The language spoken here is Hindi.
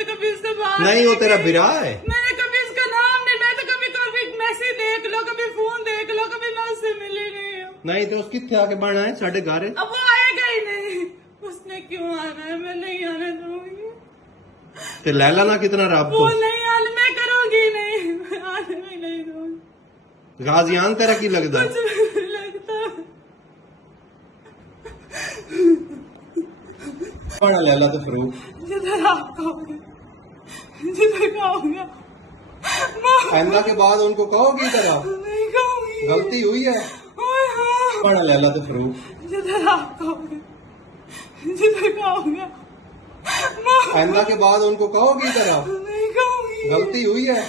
तो कभी इससे बात नहीं, वो तेरा बिरा है। मैंने कभी इसका नाम नहीं, मैं तो कभी कभी मैसेज देख लो, कभी फोन देख लो, कभी मैं उससे मिली नहीं हूँ। नहीं तो उसकी थे आके बढ़ना है साढ़े घर है। अब वो आएगा ही नहीं, उसने क्यों आना है, मैं नहीं आने दूंगी। ते लैला ना कितना रब वो तो नहीं आने, मैं करूंगी नहीं, मैं आने ही नहीं दूंगी। गाजियान तेरा की लगता कुछ भी लगता बढ़ना लैला तो फरूक जिधर आप कहोगे, जिधर कहोगे। आइंदा के बाद उनको कहोगी तरह नहीं कहूंगी, गलती हुई है। ओए हाँ, बढ़ना लैला तो फरूक जिधर आप कहोगे, जिधर कहोगे। आइंदा के बाद उनको कहोगी तरह नहीं कहूंगी, गलती हुई है।